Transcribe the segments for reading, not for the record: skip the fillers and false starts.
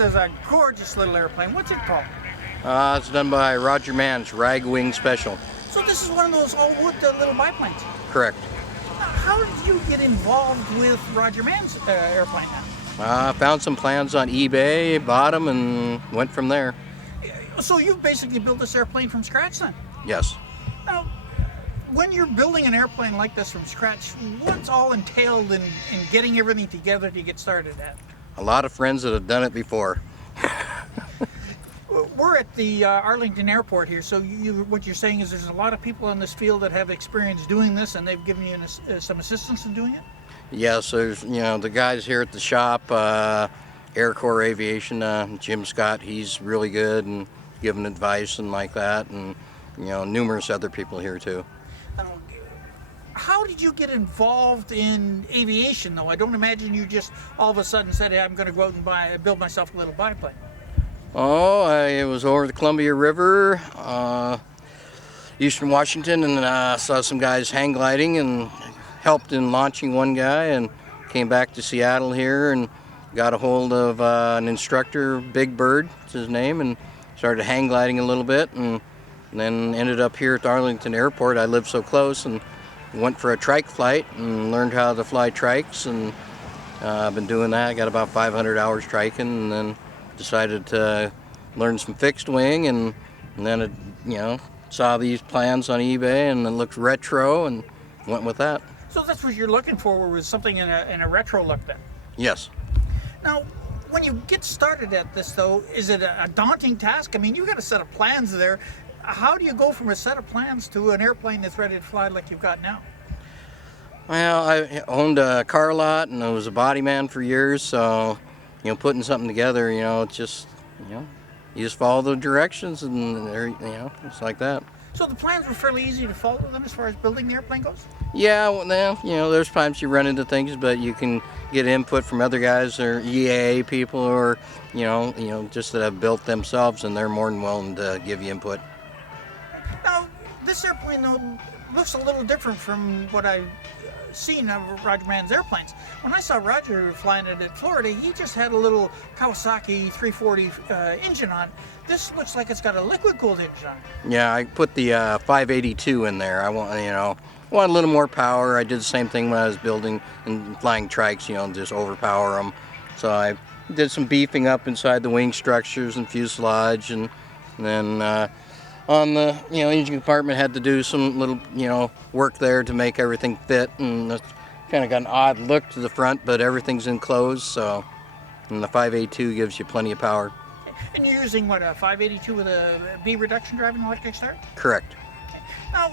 is a gorgeous little airplane. What's it called? It's done by Roger Mann's RagWing Special. So this is one of those all-wood little biplanes. Correct. Now, how did you get involved with Roger Mann's airplane now? Found some plans on eBay, bought them, and went from there. So you've basically built this airplane from scratch then? Yes. Now, when you're building an airplane like this from scratch, what's all entailed in getting everything together to get started at? A lot of friends that have done it before. We're at the Arlington airport here, so what you're saying is there's a lot of people in this field that have experience doing this, and they've given you some assistance in doing it? Yes, there's, the guys here at the shop, Air Corps Aviation, Jim Scott, he's really good and giving advice and like that, and numerous other people here too. How did you get involved in aviation, though? I don't imagine you just all of a sudden said, hey, I'm going to go out and build myself a little biplane. Oh, I was over the Columbia River, Eastern Washington, and saw some guys hang gliding and helped in launching one guy, and came back to Seattle here and got a hold of an instructor, Big Bird, is his name, and started hang gliding a little bit, and then ended up here at the Arlington airport. I live so close, and went for a trike flight and learned how to fly trikes, and I've been doing that. I got about 500 hours triking, and then decided to learn some fixed wing, and then it, saw these plans on eBay, and it looked retro, and went with that. So that's what you're looking for, was something in a retro look then? Yes. Now, when you get started at this, though, is it a daunting task? I mean, you've got a set of plans there. How do you go from a set of plans to an airplane that's ready to fly like you've got now? Well, I owned a car lot, and I was a body man for years, so putting something together, it's just, you just follow the directions, and it's like that. So the plans were fairly easy to follow then as far as building the airplane goes? Yeah, well, there's times you run into things, but you can get input from other guys or EAA people, or just that have built themselves, and they're more than willing to give you input. Now, this airplane, though, looks a little different from what I've seen of Roger Mann's airplanes. When I saw Roger flying it in Florida, he just had a little Kawasaki 340 engine on. This looks like it's got a liquid-cooled engine on it. Yeah, I put the 582 in there. I want a little more power. I did the same thing when I was building and flying trikes, just overpower them. So I did some beefing up inside the wing structures and fuselage, and then on the engine compartment had to do some little work there to make everything fit, and it's kind of got an odd look to the front, but everything's enclosed, so, and the 582 gives you plenty of power. And you're using what, a 582 with a B reduction drive and electric start? Correct. Now,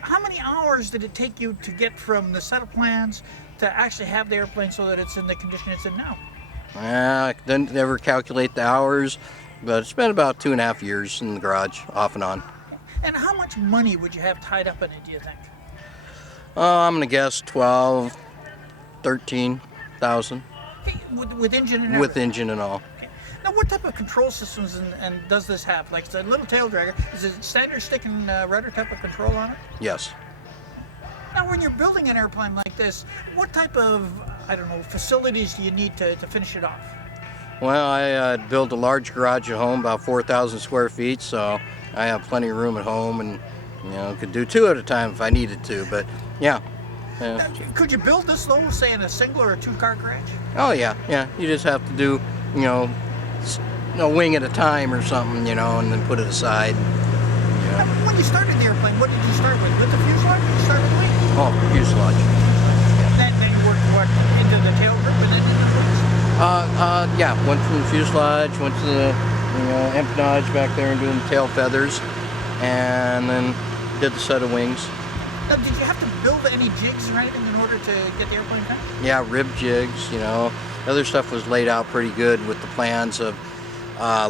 how many hours did it take you to get from the set of plans to actually have the airplane so that it's in the condition it's in now? I didn't ever calculate the hours, but it's been about 2.5 years in the garage, off and on. And how much money would you have tied up in it, do you think? I'm going to guess 12, 13,000. Okay, with engine and everything? With engine and all. Okay. Now, what type of control systems and does this have? Like, it's a little tail dragger. Is it standard stick and rudder type of control on it? Yes. Now, when you're building an airplane like this, what type of, facilities do you need to finish it off? Well, I built a large garage at home, about 4,000 square feet, so I have plenty of room at home, and could do 2 at a time if I needed to, but yeah. Could you build this, though, say in a single or a 2-car garage? Oh yeah, you just have to do, a wing at a time or something, and then put it aside. Now, when you started the airplane, what did you start with the fuselage, or did you start with the wing? Oh, fuselage. Then you worked into the tail group and then into the wings? Yeah, went from the fuselage, went to the empennage back there and doing the tail feathers, and then did the set of wings. Now, did you have to build any jigs or anything in order to get the airplane finished? Yeah, rib jigs, Other stuff was laid out pretty good with the plans of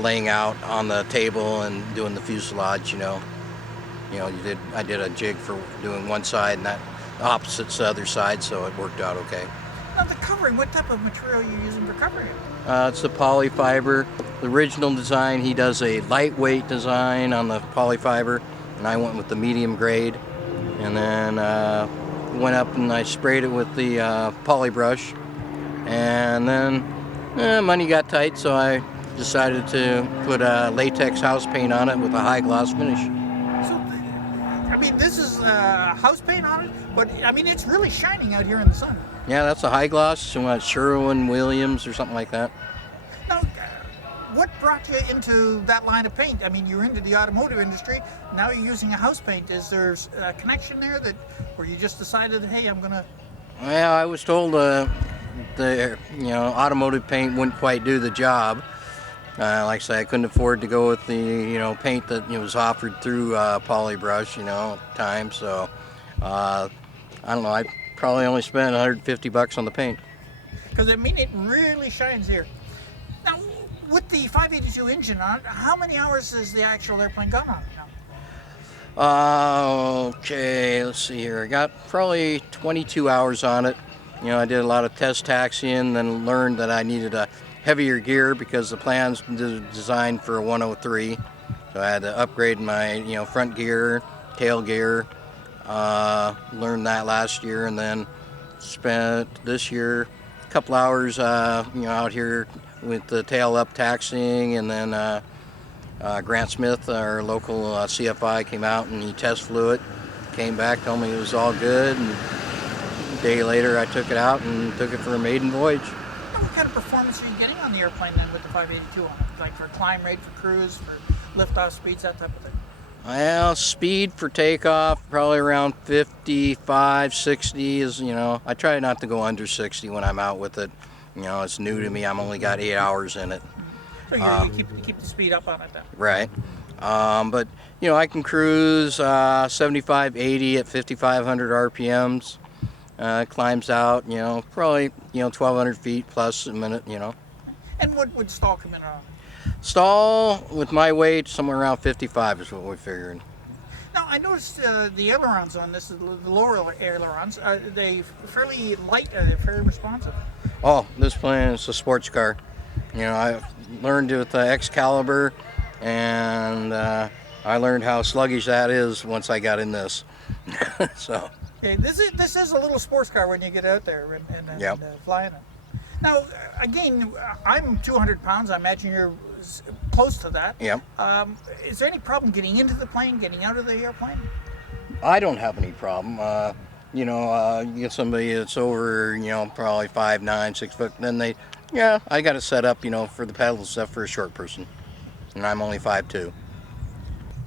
laying out on the table and doing the fuselage, I did a jig for doing one side and that opposite's the other side, so it worked out okay. Now, the covering, what type of material are you using for covering it? It's the polyfiber. The original design, he does a lightweight design on the polyfiber, and I went with the medium grade. And then went up and I sprayed it with the poly brush, and then Money got tight, so I decided to put a latex house paint on it with a high gloss finish. So, I mean, this is house paint on it, but I mean, it's really shining out here in the sun. Yeah, that's a high gloss. Sherwin-Williams or something like that. Now, what brought you into that line of paint? I mean, you're into the automotive industry. Now you're using a house paint. Is there a connection there where you just decided, hey, I'm gonna? Well, I was told the automotive paint wouldn't quite do the job. Like I say, I couldn't afford to go with the paint that was offered through Polybrush at the time. So I don't know. I probably only spent $150 on the paint. Because I mean, it really shines here. Now, with the 582 engine on it, how many hours has the actual airplane gone on now? Okay, let's see here. I got probably 22 hours on it. I did a lot of test taxiing, then learned that I needed a heavier gear because the plan's designed for a 103. So I had to upgrade my front gear, tail gear. Learned that last year, and then spent this year a couple hours out here with the tail up taxiing, and then Grant Smith, our local CFI, came out and he test flew it, came back, told me it was all good, and a day later I took it out and took it for a maiden voyage. What kind of performance are you getting on the airplane then with the 582 on it? Like for climb rate, for cruise, for liftoff speeds, that type of thing? Well, speed for takeoff, probably around 55, 60 is, I try not to go under 60 when I'm out with it. It's new to me. I'm only got 8 hours in it. So you keep the speed up on it then? Right. But, I can cruise 75, 80 at 5,500 RPMs. Climbs out, probably, 1,200 feet plus a minute, And what would stall come in on? Stall, with my weight, somewhere around 55 is what we figured. Now, I noticed the ailerons on this, the lower ailerons, are they fairly light? Are they fairly responsive? Oh, this plane is a sports car. I learned with the Excalibur, and I learned how sluggish that is once I got in this. So. Okay, this is a little sports car when you get out there and Yep. fly in it. Now, again, I'm 200 pounds. I imagine you're close to that. Yep. Is there any problem getting into the plane, getting out of the airplane? I don't have any problem. You get somebody that's over, probably 5'9", 6 foot, then I got it set up, for the pedal stuff for a short person. And I'm only 5'2".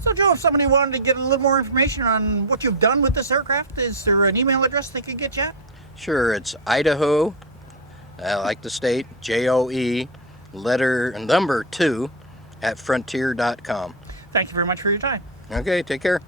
So, Joe, if somebody wanted to get a little more information on what you've done with this aircraft, is there an email address they could get you at? Sure, it's Idaho, like the state, JOE, letter number 2 at frontier.com. Thank you very much for your time. Okay, take care.